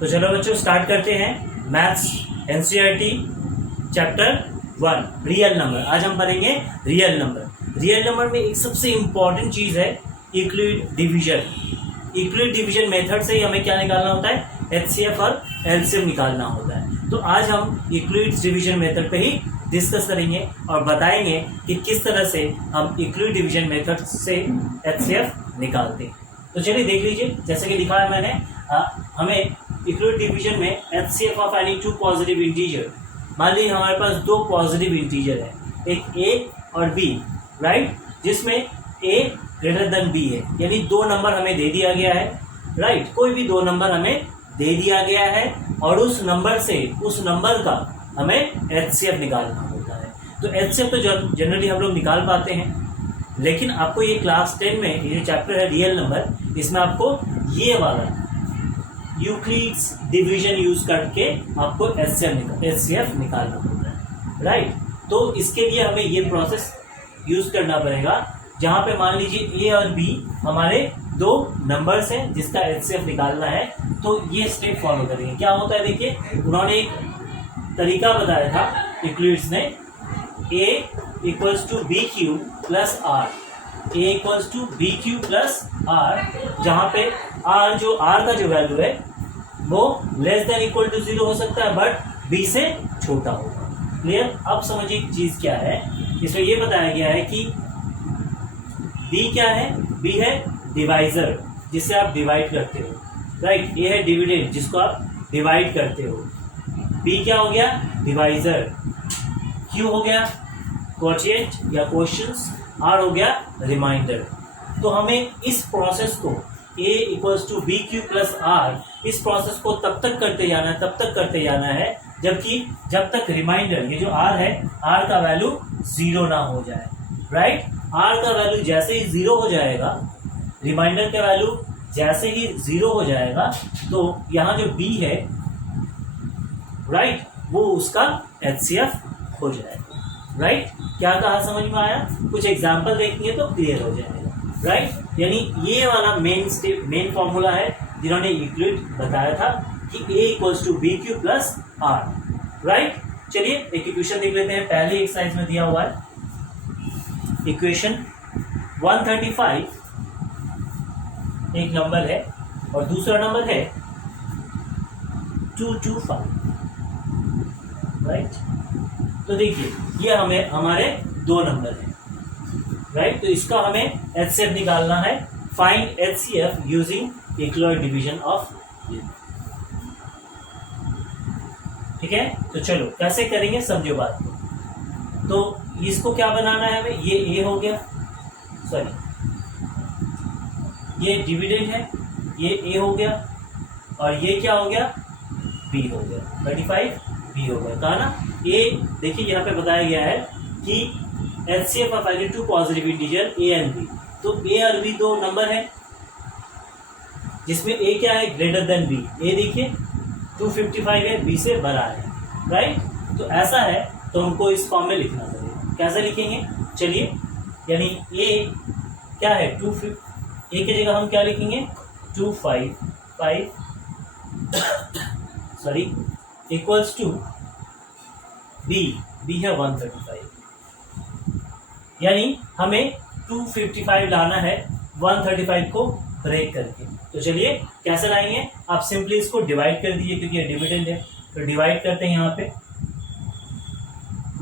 तो चलो बच्चों स्टार्ट करते हैं maths NCERT chapter 1 real number. आज हम पढ़ेंगे रियल नंबर। रियल नंबर में एक सबसे इंपॉर्टेंट चीज है Euclid division. Euclid division method से ही हमें क्या निकालना होता है, एचसीएफ और एलसीएम निकालना होता है। तो आज हम यूक्लिड डिवीजन मेथड पे ही डिस्कस करेंगे और बताएंगे कि किस तरह से हम यूक्लिड डिवीजन मेथड से एचसीएफ निकालते हैं। तो चलिए देख लीजिए, जैसे कि दिखाया मैंने, हमें यूक्लिड डिवीजन में HCF of any two positive integer. मान लीजिए हमारे पास दो पॉजिटिव इंटीजर है, एक ए और बी, राइट, जिसमें ए ग्रेटर देन बी है, यानी दो नंबर हमें दे दिया गया है, राइट, कोई भी दो नंबर हमें दे दिया गया है और उस नंबर से उस नंबर का हमें एचसीएफ निकालना होता है। तो एचसीएफ तो जनरली हम लोग निकाल पाते हैं, लेकिन आपको ये क्लास 10 में ये चैप्टर है रियल नंबर, इसमें आपको ये वाला यूक्लिड्स डिवीजन यूज करके आपको एचसीएफ निकालना होता है, राइट। तो इसके लिए हमें ये प्रोसेस यूज करना पड़ेगा, जहां पे मान लीजिए ए और बी हमारे दो नंबर्स हैं जिसका एचसीएफ निकालना है। तो ये स्टेप फॉलो करेंगे। क्या होता है देखिए, उन्होंने एक तरीका बताया था यूक्लिड्स ने, A equals to B Q plus R, A equals to B Q plus R, जहां पे आर का जो वैल्यू है वो लेस देन इक्वल टू 0 हो सकता है, बट बी से छोटा होगा। क्लियर? अब समझिए चीज क्या है। इसमें ये बताया गया है कि बी क्या है, बी है डिवाइजर जिससे आप डिवाइड करते हो, राइट। ए है डिविडेंड जिसको आप डिवाइड करते हो। बी क्या हो गया, डिवाइजर। क्यू हो गया क्वोटिएंट या क्वेश्चंस, आर हो गया रिमाइंडर। तो हमें इस प्रोसेस को A equals to B Q plus R, इस प्रोसेस को तब तक करते जाना है जब तक रिमाइंडर, ये जो आर है, आर का वैल्यू 0 ना हो जाए, राइट। आर का वैल्यू जैसे ही 0 हो जाएगा, रिमाइंडर का वैल्यू जैसे ही 0 हो जाएगा, तो यहाँ जो बी है, राइट, वो उसका एचसीएफ हो जाएगा, राइट। क्या कहा, समझ में आया? कुछ एग्जाम्पल देखेंगे तो क्लियर हो जाएगा, राइट। यानी ये वाला मेन फॉर्मूला है जिन्होंने यूक्लिड बताया था कि a equals to B Q plus R, right. चलिए एक इक्वेशन देख लेते हैं, पहले एक्सरसाइज में दिया हुआ है इक्वेशन 135 एक नंबर है और दूसरा नंबर है 225, राइट। तो देखिए ये हमारे दो नंबर हैं, राइट। तो इसका हमें एचसीएफ निकालना है। Find HCF using Euclid division of ये, ठीक है। तो चलो कैसे करेंगे समझो बात को। तो इसको क्या बनाना है हमें, ये ए हो गया, सॉरी ये डिविडेंड है, ये ए हो गया और ये क्या हो गया, बी हो गया, 35 बी हो गया, कहा ना। ए देखिए यहाँ पे बताया गया है कि HCF of any two positive integer A and B. तो ए और बी दो नंबर है जिसमें ए क्या है, ग्रेटर देन बी। ए देखिए 255 है, बी से बड़ा है, राइट। तो ऐसा है तो हमको इस फॉर्म में लिखना पड़ेगा। कैसे लिखेंगे, चलिए, यानी ए क्या है, ए की जगह हम क्या लिखेंगे, 255 सॉरी इक्वल्स टू बी है 135, यानी हमें 255 लाना है 135 को ब्रेक करके। तो चलिए कैसे लाएंगे, आप सिंपली इसको डिवाइड कर दीजिए क्योंकि ये डिविडेंड है। तो डिवाइड करते हैं यहाँ पे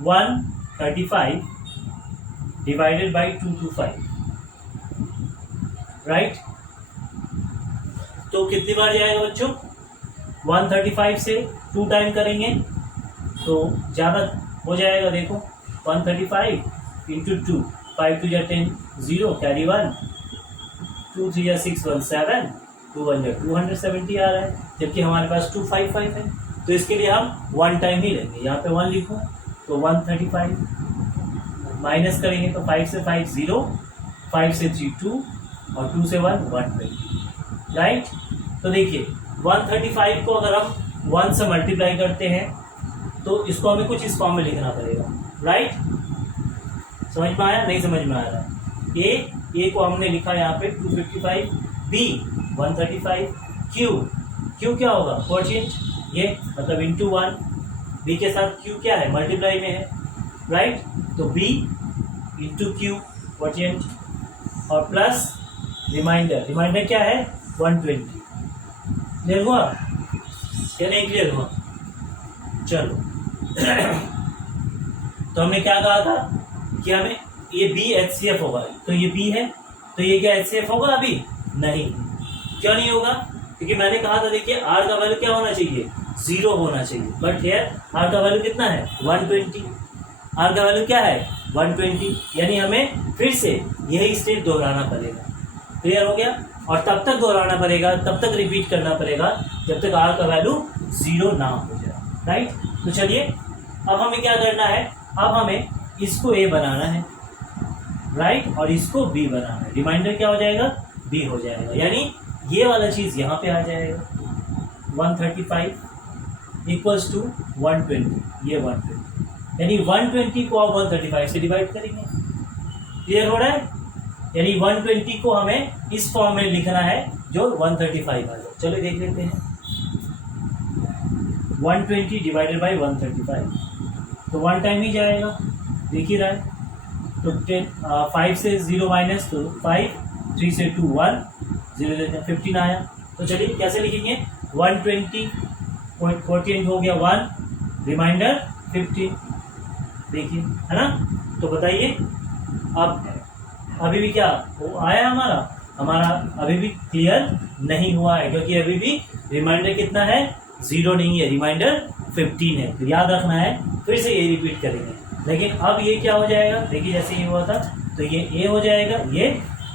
135 डिवाइडेड बाई 225, राइट। तो कितनी बार जाएगा बच्चों, 135 से 2 टाइम करेंगे तो ज़्यादा हो जाएगा। देखो 135 इंटू 2, 5 2 10, 0 कैरी 1, 2 3 6 1 7, 2 1 270 आ रहा है, जबकि हमारे पास 255 है। तो इसके लिए हम 1 टाइम ही लेंगे, यहाँ पे 1 लिखो तो 135 माइनस करेंगे तो 5 से 5 0, 5 से 3 2 और 2 से 1 120, राइट। तो देखिए 135 को अगर हम 1 से मल्टीप्लाई करते हैं तो इसको हमें कुछ इस फॉर्म में लिखना पड़ेगा, राइट। समझ में आया, नहीं समझ में आ रहा है। ए को हमने लिखा यहाँ पे 255, बी 135, क्यू क्यू क्या होगा कोएफिशिएंट, ये मतलब इंटू 1, बी के साथ क्यू क्या है मल्टीप्लाई में है, राइट। तो बी इंटू क्यू कोएफिशिएंट और प्लस रिमाइंडर, रिमाइंडर क्या है 120। क्लियर हुआ या नहीं क्लियर हुआ? चलो तो हमने क्या कहा था कि हमें ये बी एचसीएफ होगा, तो ये बी है तो ये क्या एचसीएफ होगा? अभी नहीं। क्यों नहीं होगा? क्योंकि मैंने कहा था देखिए आर का वैल्यू क्या होना चाहिए 0 होना चाहिए, बट हियर आर का वैल्यू कितना है 120। आर का वैल्यू क्या है 120, यानी हमें फिर से यही स्टेप दोहराना पड़ेगा। क्लियर हो गया? और तब तक दोहराना पड़ेगा, तब तक रिपीट करना पड़ेगा जब तक आर का वैल्यू 0 ना हो जाए, राइट। तो चलिए अब हमें क्या करना है, अब हमें इसको ए बनाना है, राइट, और इसको बी बनाना है। रिमाइंडर क्या हो जाएगा बी हो जाएगा, यानी ये वाला चीज यहाँ पे आ जाएगा 135 इक्वल्स टू 120, ये 120, यानी 120 को आप 135 से डिवाइड करेंगे। क्लियर हो रहा है? यानी 120 को हमें इस फॉर्म में लिखना है जो 135 आ जाए। चलो देख लेते हैं 120 डिवाइडेड बाई 135, तो 1 टाइम ही जाएगा, देख ही रहा है। तो 5 से 0 माइनस तो 5, 3 से 2 1, 0 देते हैं 15 आया। तो चलिए कैसे लिखेंगे 120 कोएफिशिएंट हो गया 1, रिमाइंडर 15, देखिए है ना। तो बताइए अब अभी भी क्या वो आया हमारा अभी भी क्लियर नहीं हुआ है, क्योंकि अभी भी रिमाइंडर कितना है 0 नहीं है, रिमाइंडर 15 है। तो याद रखना है, फिर से ये रिपीट करेंगे। लेकिन अब ये क्या हो जाएगा, देखिए जैसे ये हुआ था तो ये ए हो जाएगा, ये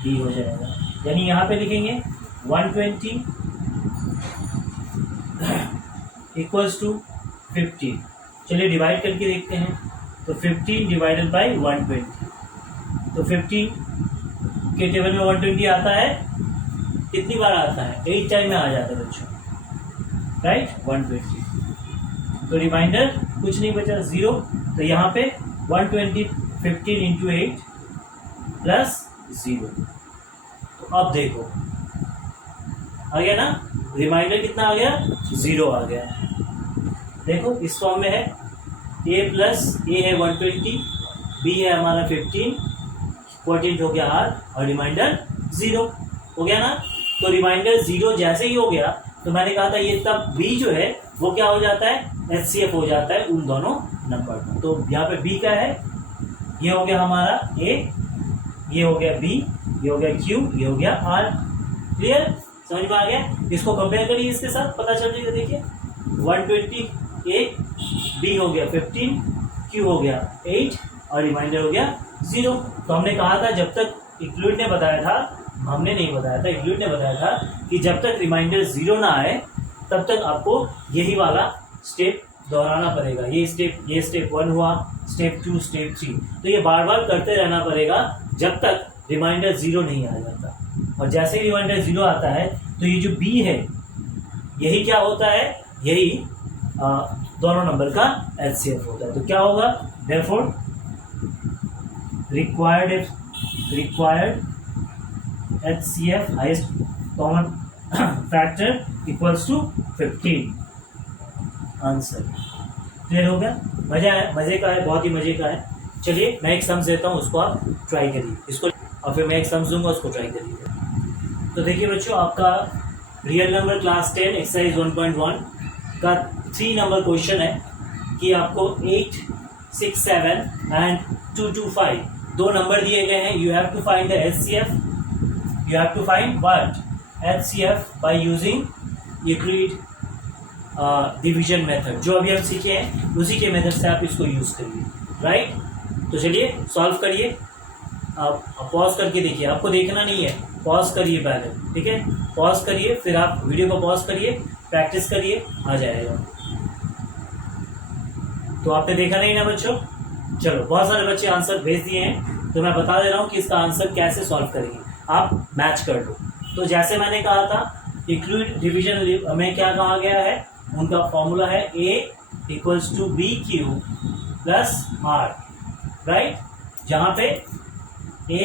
बी हो जाएगा, यानी यहाँ पे लिखेंगे 120 इक्वल्स टू 15। चलिए डिवाइड करके देखते हैं, तो 15 डिवाइडेड बाई 120, तो 15 के टेबल में 120 आता है, कितनी बार आता है 8 टाइम में आ जाता है बच्चों, राइट 120। तो रिमाइंडर कुछ नहीं बचा 0, तो यहाँ पे 120 15 इंटू 8 प्लस 0। तो अब देखो आ गया ना, रिमाइंडर कितना आ गया 0 आ गया। देखो इस फॉर्म में है a प्लस ए है 120, b है हमारा 15, कोएफिशिएंट हो गया r और रिमाइंडर 0 हो गया ना। तो रिमाइंडर 0 जैसे ही हो गया तो मैंने कहा था ये तब b जो है वो क्या हो जाता है एचसीएफ हो जाता है उन दोनों नंबर का। तो यहाँ पे b का है, ये हो गया हमारा a, ये हो गया b, ये हो गया q, ये हो गया r। क्लियर, समझ में आ गया? इसको कंपेयर करिए इसके साथ, पता चल जाएगा। देखिए 120 a, b हो गया 15, q हो गया 8 और रिमाइंडर हो गया 0। तो हमने कहा था जब तक इक्लूड ने बताया था, हमने नहीं बताया था, इक्लूड ने बताया था कि जब तक रिमाइंडर 0 ना आए तब तक आपको यही वाला स्टेप दोहराना पड़ेगा। ये स्टेप 1 हुआ, स्टेप 2, स्टेप 3, तो ये बार बार करते रहना पड़ेगा जब तक रिमाइंडर 0 नहीं आ जाता। और जैसे ही रिमाइंडर 0 आता है तो ये जो b है यही क्या होता है, यही दोनों नंबर का एचसीएफ होता है। तो क्या होगा, therefore required HCF highest common factor equals to 15। Answer clear हो गया? मजे का है, बहुत ही मजे का है। चलिए मैं एक सम्स देता हूँ, उसको आप ट्राई करिए इसको, और फिर मैं एक सम्स दूंगा, उसको ट्राई करिए। तो देखिए बच्चों, आपका रियल नंबर क्लास 10 एक्सरसाइज 1.1 का 3 नंबर क्वेश्चन है कि आपको 8, 6, 7 एंड 2, 2, 5 दो नंबर दिए गए हैं। You have to find the HCF, you have to find what HCF by using Euclid division method, जो अभी हम सीखे हैं उसी के मेथड से आप इसको यूज करिए, राइट। तो चलिए सॉल्व करिए, आप पॉज करके देखिए, आपको देखना नहीं है, पॉज करिए पहले, ठीक है, पॉज करिए, फिर आप वीडियो को पॉज करिए, प्रैक्टिस करिए, आ जाएगा। तो आपने देखा नहीं ना बच्चों? चलो, बहुत सारे बच्चे आंसर भेज दिए हैं, तो मैं बता दे रहा हूँ कि इसका आंसर कैसे सॉल्व करेंगे, आप मैच कर लो। तो जैसे मैंने कहा था इंक्लूड डिवीजन में क्या कहा गया है, उनका फॉर्मूला है a equals to B Q plus R, right, जहां पे a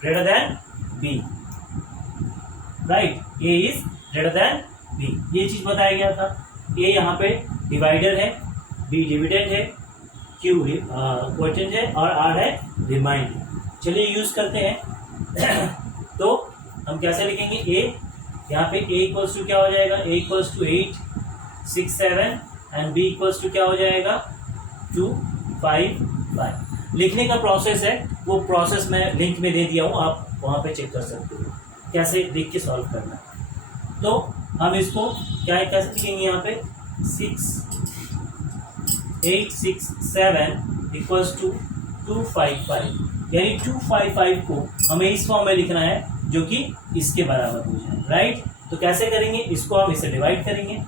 greater than b, right, a is greater than B, ये चीज बताया गया था। ए यहाँ पे डिवाइडर है, बी डिविडेंड है, क्यू क्वोटिएंट है और आर है रिमाइंडर। चलिए यूज करते हैं। तो हम कैसे लिखेंगे ए, यहाँ पे ए इक्वल्स टू क्या हो जाएगा, A equals to 8 6 7 and B equals to क्या हो जाएगा 2 5 5। लिखने का प्रोसेस है, वो प्रोसेस मैं लिंक में दे दिया हूँ, आप वहाँ पे चेक कर सकते हो कैसे देख के सॉल्व करना है। तो हम इसको क्या कैसे लिखेंगे, यहाँ पे 8 6 7 इक्वल्स टू 2 5 5, यानी 255 को हमें इस फॉर्म में लिखना है जो कि इसके बराबर हो जाए, राइट। तो कैसे करेंगे, इसको हम इसे डिवाइड करेंगे,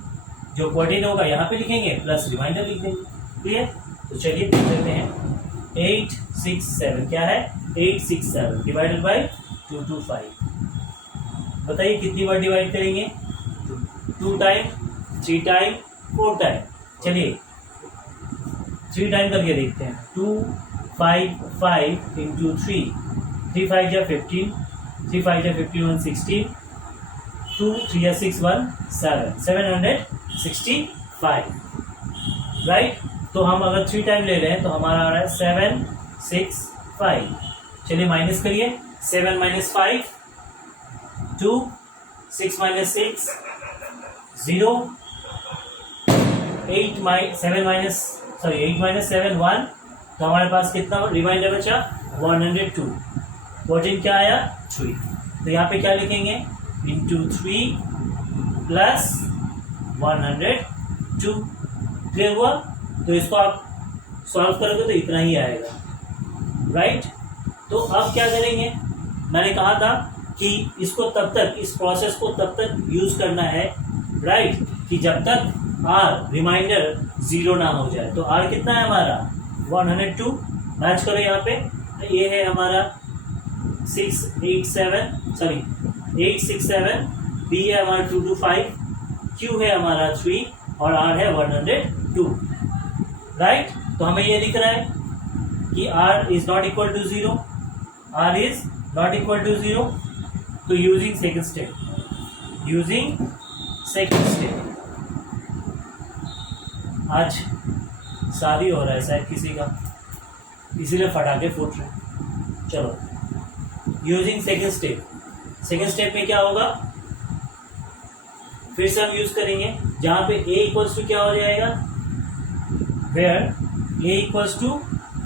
जो क्वोटिएंट होगा यहाँ पे लिखेंगे प्लस रिमाइंडर लिख देंगे, क्लियर। तो चलिए देख लेते हैं 8 6 7 क्या है 8 6 7 डिवाइडेड बाई 2 2 5। बताइए कितनी बार डिवाइड करेंगे, 2 टाइम 3 टाइम 4 टाइम। चलिए 3 टाइम करके देखते हैं, 2 5 5 इंटू 3 3 5 जा 15 3 5 जा 15 1 16 2 3 या 6 1 7 765, राइट। तो हम अगर 3 टाइम ले रहे हैं तो हमारा आ रहा है 7 6 5। चलिए माइनस करिए, 7 माइनस 5 2 6 माइनस 6 0 8 माइनस 7 1। तो हमारे पास कितना रिमाइंडर बचा 102। क्वोटिएंट क्या आया 3। तो यहाँ पे क्या लिखेंगे इंटू 3 प्लस 102, क्लियर हुआ। तो इसको आप सॉल्व करोगे तो इतना ही आएगा, राइट। तो अब क्या करेंगे, मैंने कहा था कि इसको तब तक, इस प्रोसेस को तब तक यूज करना है, राइट, कि जब तक आर रिमाइंडर 0 ना हो जाए। तो आर कितना है हमारा 102, मैच करो यहाँ पे। ये है हमारा 8 6 7, बी है हमारा 2 2 5, क्यू है हमारा 3 और आर है 102, राइट। तो हमें ये दिख रहा है कि R is not equal to 0, R is not equal to 0। तो यूजिंग सेकेंड स्टेप, आज शादी हो रहा है शायद किसी का, इसीलिए फटाके फूट रहे। चलो यूजिंग सेकेंड स्टेप में क्या होगा, फिर से हम यूज करेंगे जहां पे a इक्वल्स टू क्या हो जाएगा, where a equals to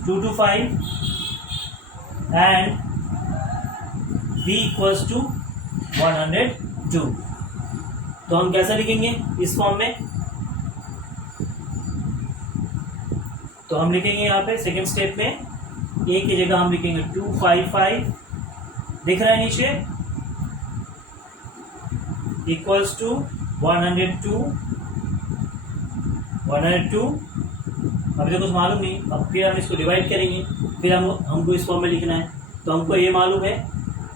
2 to 5 and b equals to 102। तो हम कैसा लिखेंगे इस फॉर्म में, तो हम लिखेंगे यहाँ पे सेकेंड स्टेप में a की जगह हम लिखेंगे 2 5 5, दिख रहा है नीचे, इक्वल्स टू 102। अभी तो कुछ मालूम नहीं, अब फिर हम इसको डिवाइड करेंगे, फिर हमको इस फॉर्म में लिखना है। तो हमको ए मालूम है,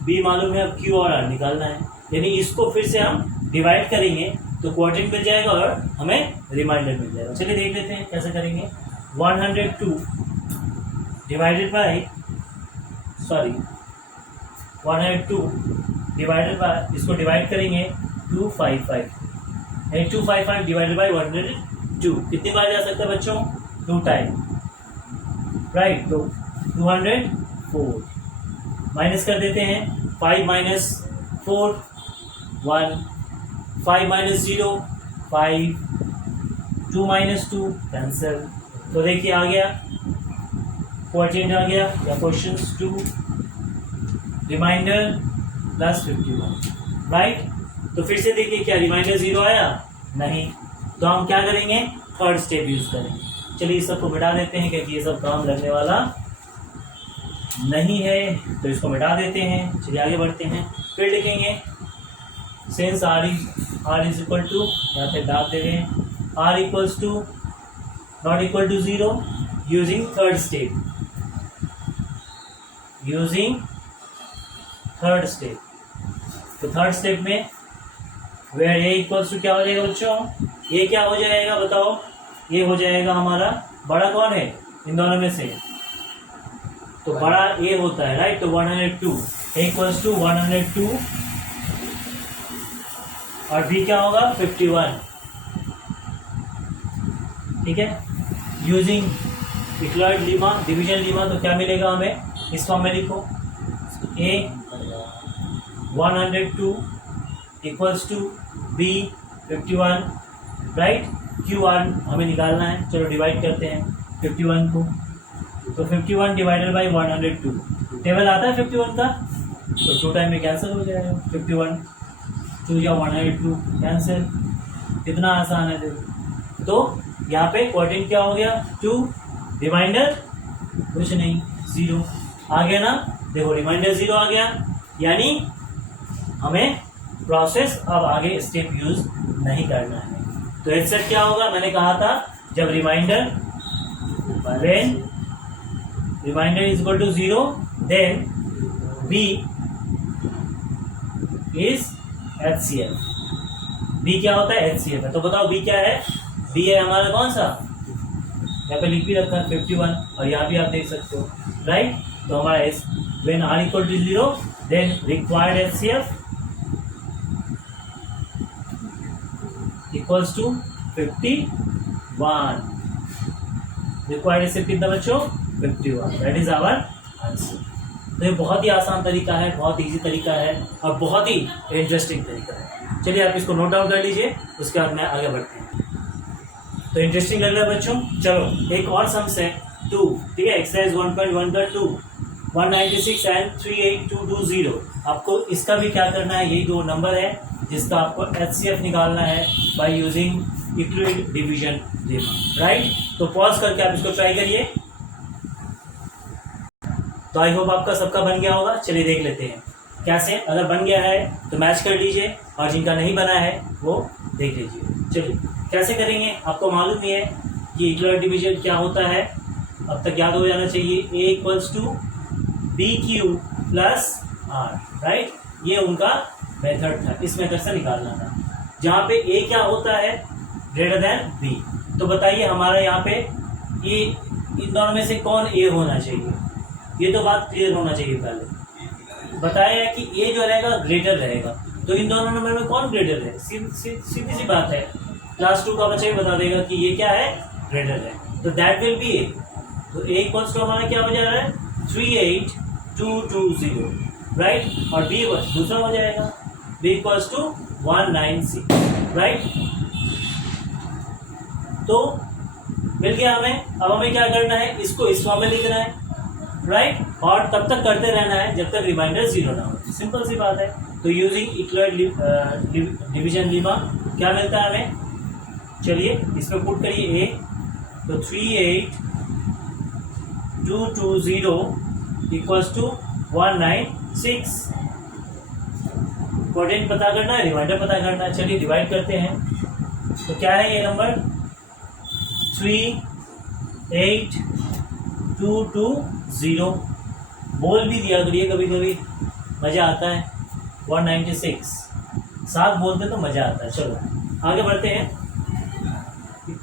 बी मालूम है, अब क्यू और आर निकालना है, यानी इसको फिर से हम डिवाइड करेंगे तो क्वोटिएंट मिल जाएगा और हमें रिमाइंडर मिल जाएगा। चलिए देख लेते हैं कैसे करेंगे। 102 डिवाइडेड बाई 102 डिवाइडेड बाय, इसको डिवाइड करेंगे 255, यानी 255 डिवाइडेड बाई 102 कितनी बार जा सकता है बच्चों 2 टाइम, राइट। तो 204 माइनस कर देते हैं, 5 माइनस 4 1, 5 माइनस 0 5, 2 माइनस 2 कैंसिल। तो देखिए आ गया क्वोटिएंट आ गया, या क्वेश्चन 2 रिमाइंडर प्लस 51, राइट। तो फिर से देखिए क्या रिमाइंडर 0 आया नहीं, तो हम क्या करेंगे थर्ड स्टेप यूज करेंगे। चलिए इस सबको मिटा देते हैं क्योंकि ये सब काम लगने वाला नहीं है, तो इसको मिटा देते हैं। चलिए आगे बढ़ते हैं, फिर लिखेंगे since R is equal to, यहाँ पे डाल दे रहे हैं R equals to not equal to 0 using third step. तो थर्ड स्टेप में वेयर ए इक्वल्स टू क्या हो जाएगा बच्चों, ये क्या हो जाएगा बताओ, ये हो जाएगा हमारा बड़ा कौन है इन दोनों में से, तो बड़ा ए होता है, राइट। तो 102 इक्वल्स टू 102 और बी क्या होगा 51। ठीक है, using Euclid lemma division lemma तो क्या मिलेगा हमें, इस फॉर्म में लिखो A 102 equals to B 51, right. Q1 हमें निकालना है, चलो डिवाइड करते हैं 51 को, तो 51 डिवाइडेड बाई 102 टेबल आता है 51 का, तो 2 टाइम में कैंसिल हो जाएगा 51, 2 या 102 कैंसिल, कितना आसान है देखो। तो यहाँ पे क्वाड्रेंट क्या हो गया 2, रिमाइंडर कुछ नहीं 0 आ गया ना, देखो रिमाइंडर 0 आ गया, यानी हमें प्रोसेस अब आगे स्टेप यूज नहीं करना है। तो एक सेट क्या होगा, मैंने कहा था जब remainder when remainder is equal to 0 then B is HCF। B क्या होता है HCF है, तो बताओ बी क्या है, बी है हमारा कौन सा, यहाँ पे लिख भी रखा है 51 और यहाँ भी आप देख सकते हो, राइट। तो हमारा as when r equal to 0 then required HCF equals to 51। Required HCF कितना बच्चों 51, दैट इज आवर आंसर। तो ये बहुत ही आसान तरीका है, बहुत इजी तरीका है और बहुत ही इंटरेस्टिंग तरीका है। चलिए आप इसको नोट डाउन कर लीजिए, उसके बाद में आगे बढ़ते हैं। तो इंटरेस्टिंग लग रहा है बच्चों, चलो एक और सम्स है 2, ठीक है, एक्सरसाइज 1.1 का 2 196 एंड 38220। आपको इसका भी क्या करना है, यही 2 नंबर है जिसका आपको HCF निकालना है by using Euclid division lemma, right. तो पॉज करके आप इसको ट्राई करिए। तो आई होप आपका सबका बन गया होगा, चलिए देख लेते हैं कैसे। अगर बन गया है तो मैच कर लीजिए और जिनका नहीं बना है वो देख लीजिए। चलिए कैसे करेंगे, आपको मालूम ही है कि इक्लॉइड डिवीजन क्या होता है, अब तक याद हो जाना चाहिए। A equals to BQ plus R, right. ये उनका मेथड था, इस मेथड से निकालना था, जहाँ पे A क्या होता है ग्रेटर देन B। तो बताइए हमारा यहाँ पे ये इन दोनों में से कौन A होना चाहिए, ये तो बात क्लियर होना चाहिए। पहले बताया है कि A जो रहेगा ग्रेटर रहेगा, तो इन दोनों नंबर में कौन ग्रेटर है, सीधी सी बात है, क्लास 2 का बच्चा ही बता देगा कि ये क्या है ग्रेटर है, तो दैट विल बी A। तो A इक्वल्स टू हमारा क्या हो जा रहा है 38220, राइट। और B दूसरा हो जाएगा B इक्वल्स टू 196, राइट। तो मिल गया हमें। अब हमें क्या करना है, इसको इस फॉर्म में लिखना है, राइट। और तब तक करते रहना है जब तक रिमाइंडर 0 ना हो, सिंपल सी बात है। तो यूजिंग इक्लॉइड डिवीजन लीमा क्या मिलता है हमें, चलिए इसमें पुट करिए A, तो 38220 इक्वल्स टू 196। कोऑर्डिनेट पता करना है, रिमाइंडर पता करना है। चलिए डिवाइड करते हैं, तो क्या है ये नंबर 38220। बोल भी दिया करिए, कभी कभी मज़ा आता है। 196 साथ बोलते तो मज़ा आता है। चलो आगे बढ़ते हैं,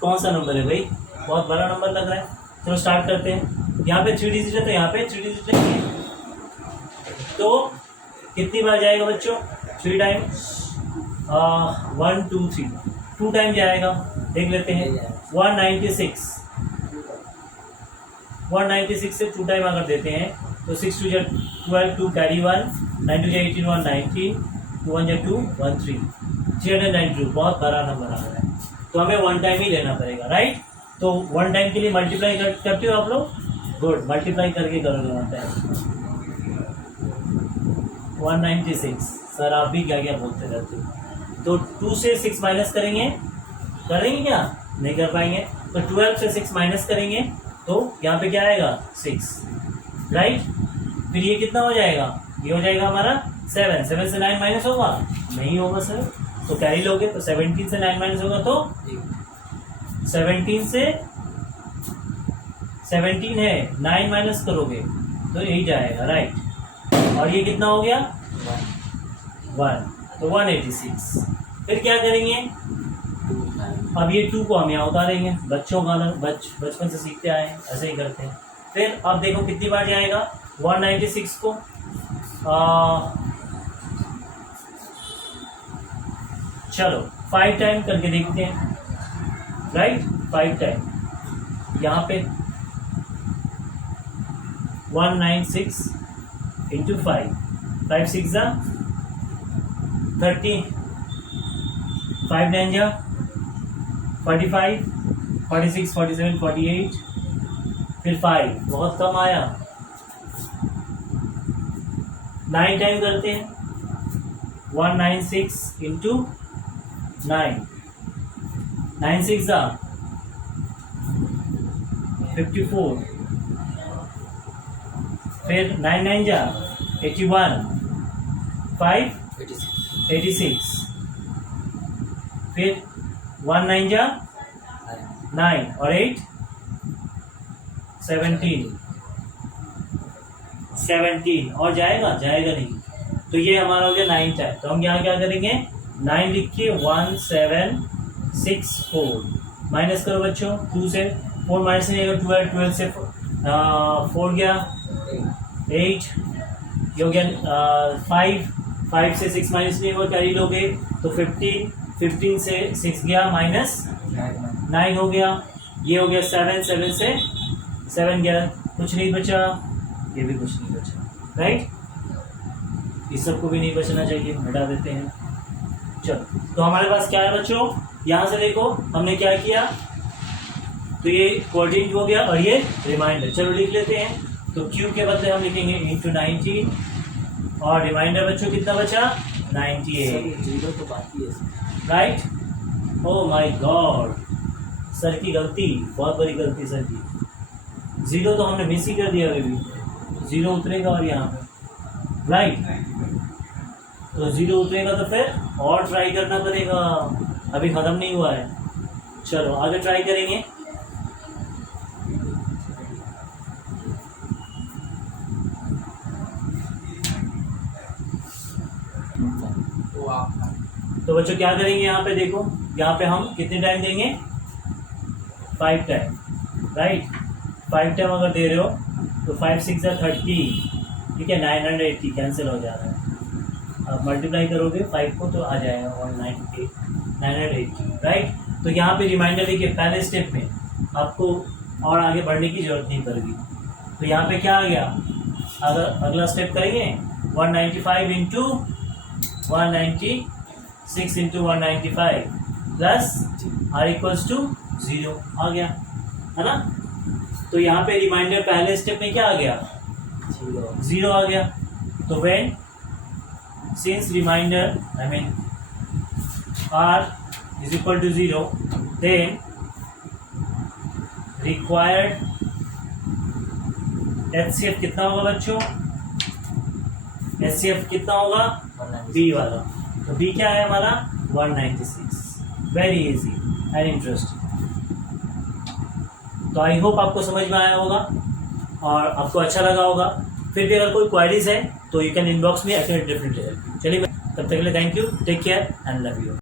कौन सा नंबर है भाई, बहुत बड़ा नंबर लग रहा है। चलो स्टार्ट करते हैं। यहाँ पे 3 डिजिट है तो यहाँ पे 3 डिजिट है, तो कितनी बार जाएगा बच्चों 3 टाइम 1 2 3 2 टाइम जाएगा। देख लेते हैं 196 से 2 टाइम अगर देते हैं तो 6 2 12 2 कैरी 1 9 2 18 1 19 2 1 2 1 3 392। बहुत बड़ा नंबर आ रहा है, तो हमें 1 टाइम ही लेना पड़ेगा, राइट। तो 1 टाइम के लिए मल्टीप्लाई करते हो आप लोग, गुड, मल्टीप्लाई करके करोगे 1 टाइम। 196 सर आप भी क्या क्या बोलते रहते हो। तो 2 से 6 माइनस करेंगे क्या, नहीं कर पाएंगे। तो 12 से 6 माइनस करेंगे तो यहाँ पे क्या आएगा 6, राइट। फिर ये कितना हो जाएगा, ये हो जाएगा हमारा 7 से 9 माइनस होगा, नहीं होगा सर, तो कैरी लोगे तो 17 से 9 माइनस होगा तो 17 से 17 है 9 माइनस करोगे तो 8 आएगा, राइट। और ये कितना हो गया 1, तो 186। फिर क्या करेंगे, अब ये 2 को हम यहाँ उतारेंगे, बच्चों का बचपन से सीखते आए हैं, ऐसे ही करते हैं। फिर अब देखो कितनी बार जाएगा 196 को 4 चलो 5 टाइम करके देखते हैं, राइट। 5 टाइम यहाँ पे 196 इंटू 5, 5 6 जा 30, 5 9 जा 45, 46 47 48, फिर 5 बहुत कम आया। 9 टाइम करते हैं, 196 इंटू 9, 9 6 जा 54, फिर 9 9 जा 81, 5 86, फिर 1 9 जा 9 और 8 17 और जाएगा नहीं। तो ये हमारा हो गया 9 टाइम। तो हम यहाँ क्या करेंगे, 9 लिख के 1764 माइनस करो बच्चों, 2 से 4 माइनस नहीं आएगा, 12 12 से 4 गया 8, ये हो गया 5 से 6 माइनस नहीं होगा, कैरी लोगे तो 15 से 6 गया माइनस 9 हो गया, ये हो गया 7 से 7 गया, कुछ नहीं बचा, ये भी कुछ नहीं बचा, राइट। इस सबको भी नहीं बचना चाहिए, हटा देते हैं। चलो तो हमारे पास क्या है बच्चों, यहाँ से देखो हमने क्या किया, तो ये कोऑर्डिनेट हो गया और ये रिमाइंडर। चलो लिख लेते हैं, तो क्यूब के बदले हम लिखेंगे इंटू 90 और रिमाइंडर बच्चों कितना बचा 98, जीरो तो बाकी है right. Oh my God, sir की गलती, बहुत बड़ी गलती सर की। 0 तो हमने मिस ही कर दिया, अभी 0 उतरेगा और यहाँ पे राइट, तो 0 उतरेगा तो फिर और ट्राई करना पड़ेगा, अभी खत्म नहीं हुआ है। चलो आगे ट्राई करेंगे। तो बच्चों क्या करेंगे, यहाँ पे देखो, यहाँ पे हम कितने टाइम देंगे 5 टाइम, राइट। 5 टाइम अगर दे रहे हो तो 5 6 30, ठीक है, 980 कैंसिल हो जा रहा है। अब मल्टीप्लाई करोगे 5 को तो आ जाएगा 980, राइट। तो यहाँ पे रिमाइंडर देखिए, पहले स्टेप में आपको और आगे बढ़ने की जरूरत नहीं पड़ेगी। तो यहाँ पे क्या आ गया, अगर अगला स्टेप करेंगे 195 into 196 into 195 plus R equals to 0 आ गया, है ना। तो यहाँ पे रिमाइंडर पहले स्टेप में क्या आ गया 0 आ गया। तो when since reminder I mean r is equal to 0, then required HCF कितना होगा बच्चों, HCF कितना होगा B वाला, तो B क्या है हमारा 196। Very easy and interesting. तो आई होप आपको समझ में आया होगा और आपको अच्छा लगा होगा। फिर भी अगर कोई क्वारीज है तो यू कैन इनबॉक्स में, आई कैन डेफिनेटली हेल्प। चलिए तब तक के लिए thank you, take care and love you.